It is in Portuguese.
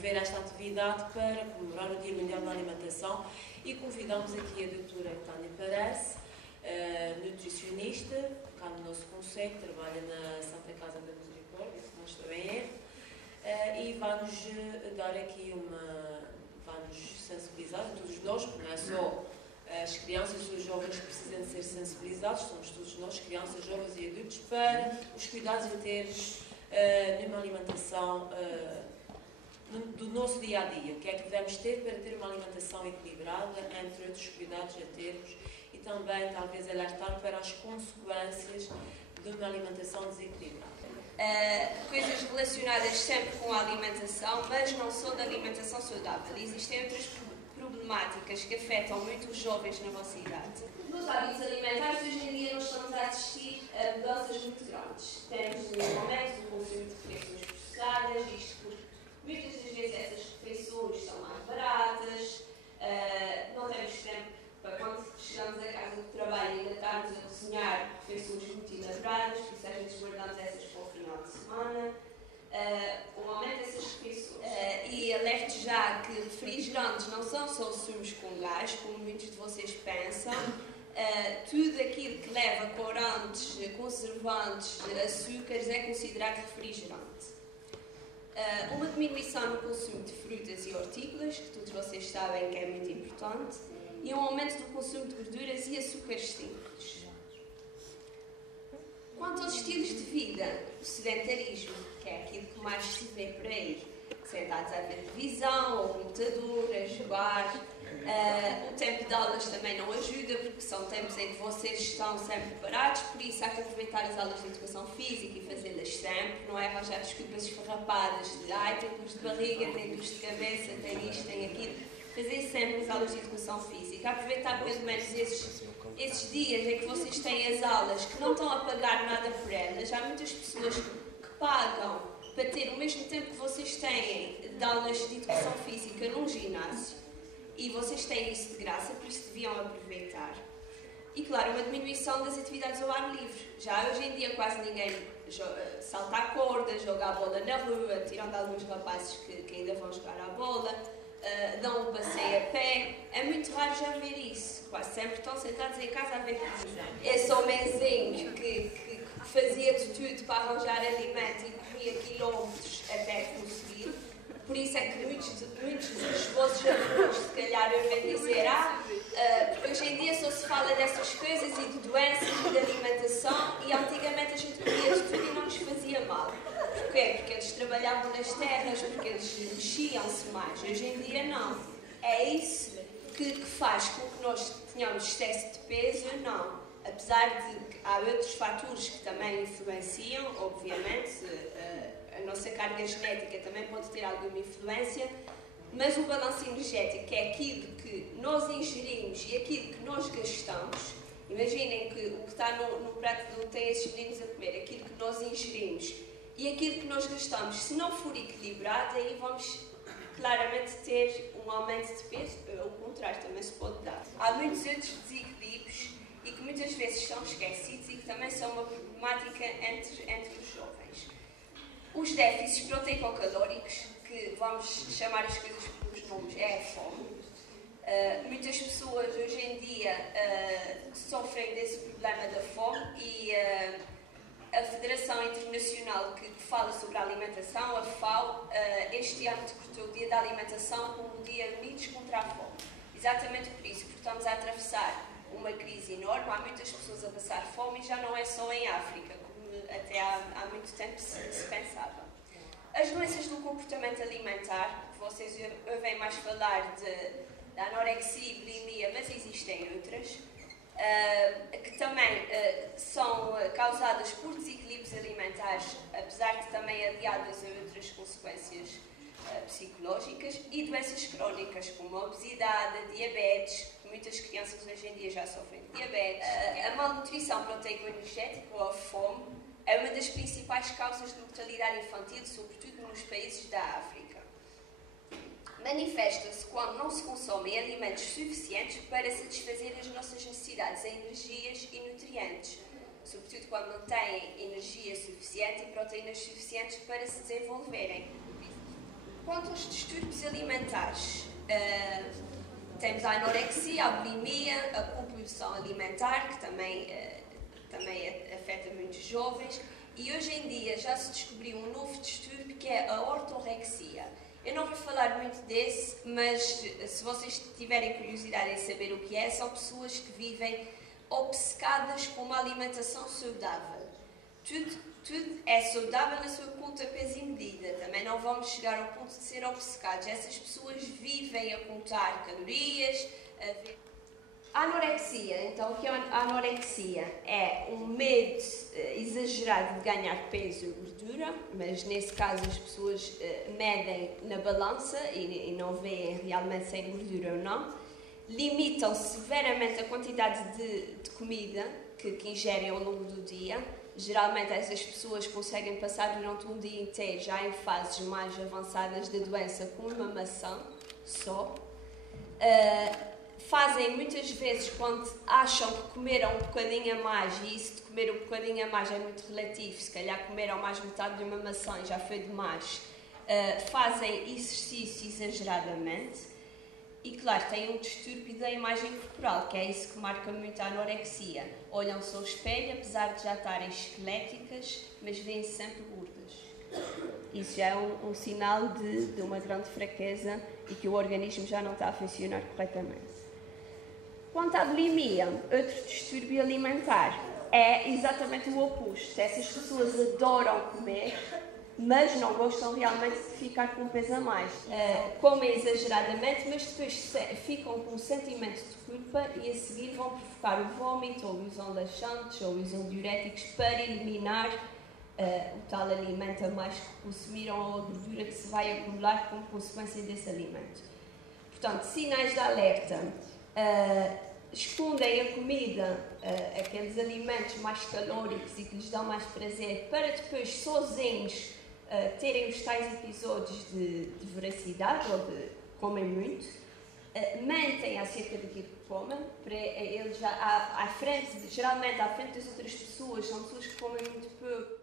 promover esta atividade para comemorar o Dia Mundial da Alimentação e convidamos aqui a doutora Tânia Parece, nutricionista, cá no nosso concelho, trabalha na Santa Casa da Misericórdia, se não estou em erro, e vai-nos dar aqui vai-nos sensibilizar, todos nós, porque não é só as crianças e os jovens que precisam de ser sensibilizados, somos todos nós, crianças, jovens e adultos, para os cuidados a ter numa alimentação do nosso dia-a-dia. O que é que devemos ter para ter uma alimentação equilibrada, entre outros cuidados a termos, e também talvez alertar para as consequências de uma alimentação desequilibrada. Coisas relacionadas sempre com a alimentação, mas não só da alimentação saudável. Existem outras problemáticas que afetam muito os jovens na vossa idade. Nos hábitos alimentares, hoje em dia, nós estamos a assistir a mudanças muito grandes. Temos, neste momento, o consumo de refeições processadas, isto porque muitas das vezes essas refeições são mais baratas, não temos tempo para quando chegamos a casa do trabalho ainda estarmos a cozinhar refeições muito elaboradas, por isso às vezes guardamos essas para o final de semana. O aumento dessas refeições. E alerto já que refrigerantes não são só sumos com gás, como muitos de vocês pensam. Tudo aquilo que leva corantes, conservantes, açúcares é considerado refrigerante. Uma diminuição no consumo de frutas e hortícolas, que todos vocês sabem que é muito importante, e um aumento do consumo de gorduras e açúcares simples. Quanto aos estilos de vida, o sedentarismo, que é aquilo que mais se vê por aí, sentados a ver televisão, ao computador, a jogar. O tempo de aulas também não ajuda, porque são tempos em que vocês estão sempre parados, por isso há que aproveitar as aulas de educação física e fazê-las sempre, não é arranjar desculpas esfarrapadas de ai, tenho dores de barriga, tenho dores de cabeça, tenho isto, tenho aquilo. Fazer sempre as aulas de educação física, aproveitar pelo menos esses dias em que vocês têm as aulas, que não estão a pagar nada por elas. Há muitas pessoas que pagam para ter o mesmo tempo que vocês têm de aulas de educação física num ginásio, e vocês têm isso de graça, por isso deviam aproveitar. E claro, uma diminuição das atividades ao ar livre. Já hoje em dia quase ninguém salta a corda, joga a bola na rua, tirando alguns rapazes que ainda vão jogar a bola, dão um passeio a pé. É muito raro já ver isso. Quase sempre estão sentados em casa a ver televisão. Esse homenzinho que fazia de tudo para arranjar alimento e corria quilómetros até conseguir. Por isso é que muitos dos vossos alunos, se calhar, ouvem dizer porque hoje em dia só se fala dessas coisas e de doenças e de alimentação, e antigamente a gente comia de tudo e não nos fazia mal. Porquê? Porque eles trabalhavam nas terras, porque eles mexiam-se mais. Hoje em dia não. É isso que faz com que nós tenhamos excesso de peso? Não. Apesar de que há outros fatores que também influenciam, obviamente, a nossa carga genética também pode ter alguma influência, mas o balanço energético, que é aquilo que nós ingerimos e aquilo que nós gastamos. Imaginem que o que está no prato de tem esses meninos a comer, aquilo que nós ingerimos e aquilo que nós gastamos, se não for equilibrado, aí vamos claramente ter um aumento de peso, ou o contrário também se pode dar. Há muitos outros desequilíbrios e que muitas vezes são esquecidos e que também são uma problemática entre os jovens. Os déficits proteico-calóricos, que vamos chamar as coisas pelos nomes, é a fome. Muitas pessoas hoje em dia sofrem desse problema da fome, e a Federação Internacional que fala sobre a alimentação, a FAO, este ano decretou o Dia da Alimentação como o Dia Unidos contra a Fome. Exatamente por isso, porque estamos a atravessar uma crise enorme, há muitas pessoas a passar fome, e já não é só em África, como até há muito tempo se pensava. As doenças do comportamento alimentar, vocês ouvem mais falar da anorexia e bulimia, mas existem outras, que também são causadas por desequilíbrios alimentares, apesar de também aliadas a outras consequências psicológicas, e doenças crónicas, como a obesidade, a diabetes, que muitas crianças hoje em dia já sofrem de diabetes. A malnutrição proteico-energética, ou a fome, é uma das principais causas de mortalidade infantil, sobretudo nos países da África. Manifesta-se quando não se consomem alimentos suficientes para satisfazer as nossas necessidades em energias e nutrientes, sobretudo quando não têm energia suficiente e proteínas suficientes para se desenvolverem. Quanto aos distúrbios alimentares, temos a anorexia, a bulimia, a compulsão alimentar, que também afeta muitos jovens, e hoje em dia já se descobriu um novo distúrbio que é a ortorexia. Eu não vou falar muito desse, mas se vocês tiverem curiosidade em saber o que é, são pessoas que vivem obcecadas com uma alimentação saudável. Tudo é saudável na sua conta, peso e medida. Também não vamos chegar ao ponto de ser obcecados. Essas pessoas vivem a contar calorias, a ver... A anorexia, então o que é a anorexia? É um medo exagerado de ganhar peso e gordura, mas nesse caso as pessoas medem na balança e não veem realmente se é gordura ou não. Limitam severamente a quantidade de comida que ingerem ao longo do dia. Geralmente essas pessoas conseguem passar durante um dia inteiro, já em fases mais avançadas da doença, com uma maçã só. Fazem muitas vezes quando acham que comeram um bocadinho a mais, e isso de comer um bocadinho a mais é muito relativo, se calhar comeram mais metade de uma maçã e já foi demais, fazem exercício exageradamente e, claro, têm um distúrbio da imagem corporal, que é isso que marca muito a anorexia. Olham-se ao espelho, apesar de já estarem esqueléticas, mas veem-se sempre gordas. Isso já é um sinal de uma grande fraqueza e que o organismo já não está a funcionar corretamente. Quanto à bulimia, outro distúrbio alimentar, é exatamente o oposto. Essas pessoas adoram comer, mas não gostam realmente de ficar com peso a mais. Comem exageradamente, mas depois ficam com um sentimento de culpa e a seguir vão provocar o vômito, ou usam laxantes, ou usam diuréticos para eliminar o tal alimento a mais que consumiram, ou a gordura que se vai acumular como consequência desse alimento. Portanto, sinais de alerta. Escondem a comida, aqueles alimentos mais calóricos e que lhes dão mais prazer, para depois sozinhos terem os tais episódios de voracidade ou de comem muito. Mentem acerca daquilo que comem, para eles já à frente, geralmente à frente das outras pessoas, são pessoas que comem muito pouco